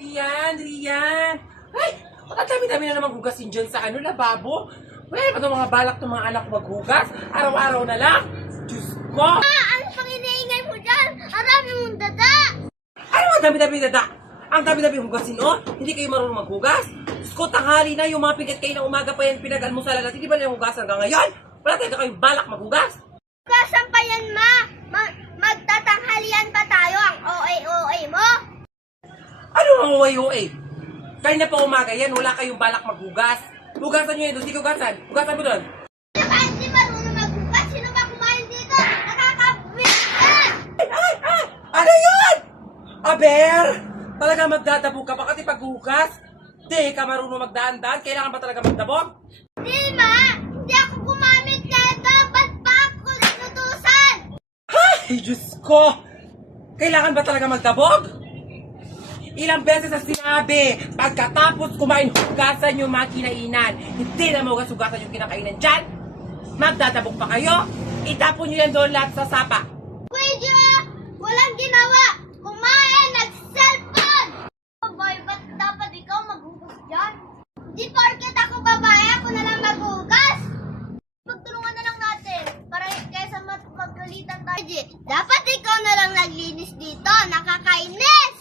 Rian! Ay! Ang dami-dami na naman hugasin dyan sa lababo. Wala pa itong mga balak ng mga anak maghugas. Araw-araw na lang. Diyos ko! Ano pang iniingay mo dyan? Arami mong dada! Ano ang dami-dami dada? Ang dami-dami hugasin, oh? Hindi kayo marunong maghugas? Diyos ko, tanghali na yung mga pigat kayo ng umaga pa yan pinag-almusalan natin. Hindi ba na hugasan hanggang ngayon? Wala tayo kayong balak maghugas. Hugasan pa yan, ma! Magtatanghalian pa tayo ang OA-OA mo? Ano ang uway-uway? Kayo na pa umaga yan, wala kayong balak maghugas. Hugasan nyo yun doon, sige hugasan. Hugasan mo doon. Ano ba hindi marunong maghugas? Sino ba kumain dito? Nakakabwit ka! Ay! Ano yun? Aber! Talaga magdadabog ka pa kasi paghugas? Di ka marunong magdaan-daan? Kailangan ba talaga magdabog? Di, ma! Hindi ako gumamit nito! Ba't pa ako tinutusan? Ay, Diyos ko! Kailangan ba talaga magdabog? Ilang beses na sinabi, pagkatapos kumain, hugasan yung mga kinainan. Hindi na mahugas-hugasan yung kinakainan dyan. Magdadabog pa kayo? Itapon nyo yan doon lahat sa sapa. Pwede ba? Walang ginawa! Kumain! Nag-cellphone! Boy, ba't dapat ikaw maghugas dyan? Di porket ako babae, ako na lang maghugas! Pagtulungan na lang natin, para kaysa magkalitan tayo. Dapat ikaw na lang naglinis dito, nakakainis!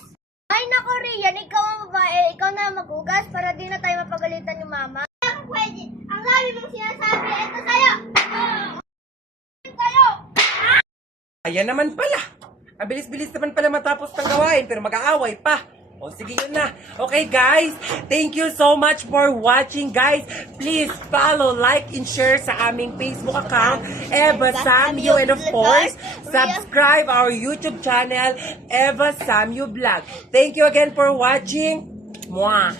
Ay nako Rian, ikaw ang babae, ikaw na maghugas para di na tayo mapagalitan yung mama. Hindi ako pwede, ang dami mong sinasabi, ito sa'yo! Sa'yo! Ayan naman pala. Ang bilis-bilis naman pala matapos ng gawain, pero mag-aaway pa. O sige yun na. Okay guys, thank you so much for watching guys. Please follow, like, and share sa aming Facebook account, Eva Samyu, and of course, subscribe our YouTube channel, Eva Samyu Vlog. Thank you again for watching. Mwah!